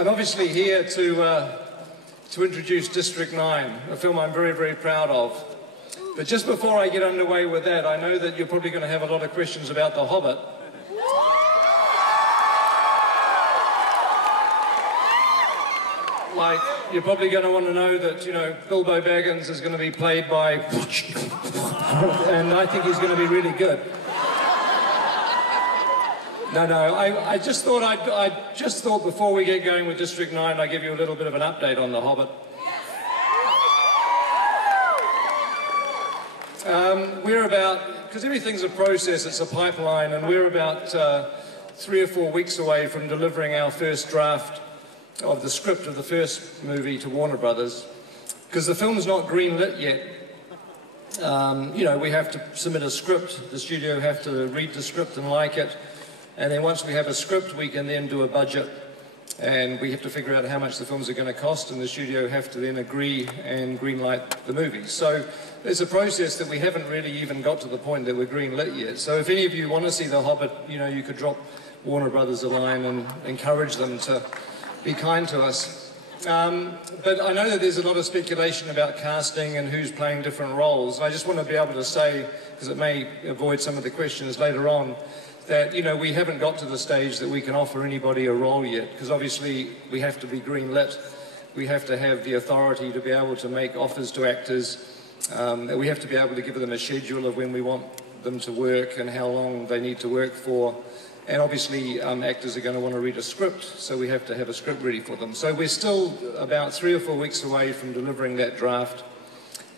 I'm obviously here to introduce District 9, a film I'm very, very proud of. But just before I get underway with that, I know that you're probably going to have a lot of questions about The Hobbit. Like, you're probably going to want to know that, you know, Bilbo Baggins is going to be played by... and I think he's going to be really good. No, I just thought before we get going with District 9, I'd give you a little bit of an update on The Hobbit. We're about, because everything's a process, it's a pipeline, and we're about 3 or 4 weeks away from delivering our first draft of the script of the first movie to Warner Brothers. Because the film's not green-lit yet. You know, we have to submit a script, the studio have to read the script and like it, and then once we have a script, we can then do a budget, and we have to figure out how much the films are going to cost, and the studio have to then agree and green-light the movie. So it's a process that we haven't really even got to the point that we're green-lit yet. So if any of you want to see The Hobbit, you know, you could drop Warner Brothers a line and encourage them to be kind to us. But I know that there's a lot of speculation about casting and who's playing different roles. And I just want to be able to say, because it may avoid some of the questions later on, that, you know, we haven't got to the stage that we can offer anybody a role yet, because obviously we have to be green-lit. We have to have the authority to be able to make offers to actors. We have to be able to give them a schedule of when we want them to work and how long they need to work for. And obviously actors are going to want to read a script, so we have to have a script ready for them. So we're still about 3 or 4 weeks away from delivering that draft,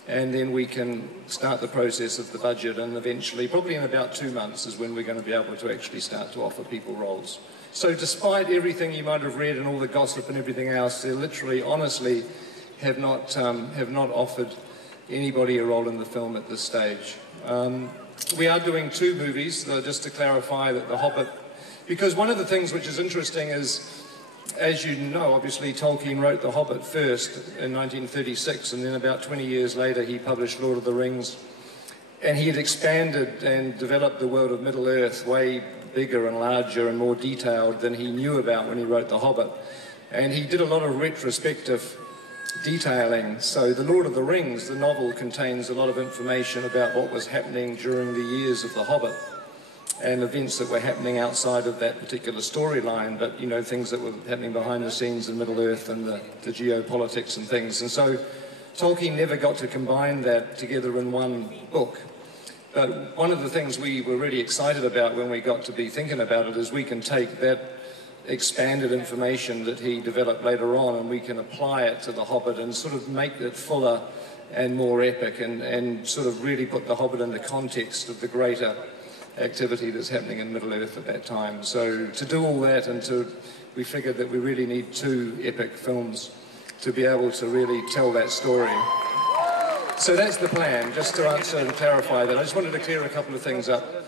and then we can start the process of the budget, and eventually, probably in about 2 months, is when we're going to be able to actually start to offer people roles. So despite everything you might have read and all the gossip and everything else, they literally, honestly, have not offered anybody a role in the film at this stage. We are doing 2 movies, though, just to clarify that The Hobbit, because one of the things which is interesting is, as you know, obviously Tolkien wrote The Hobbit first in 1936, and then about 20 years later he published Lord of the Rings, and he had expanded and developed the world of Middle-earth way bigger and larger and more detailed than he knew about when he wrote The Hobbit. And he did a lot of retrospective detailing. So The Lord of the Rings, the novel, contains a lot of information about what was happening during the years of The Hobbit and events that were happening outside of that particular storyline, but, you know, things that were happening behind the scenes in Middle-earth and the geopolitics and things. And so Tolkien never got to combine that together in one book. But one of the things we were really excited about when we got to be thinking about it is we can take that expanded information that he developed later on and we can apply it to The Hobbit and sort of make it fuller and more epic and sort of really put The Hobbit in the context of the greater activity that's happening in Middle-earth at that time. So to do all that, we figured that we really need 2 epic films to be able to really tell that story. So that's the plan, just to answer and clarify that. I just wanted to clear a couple of things up.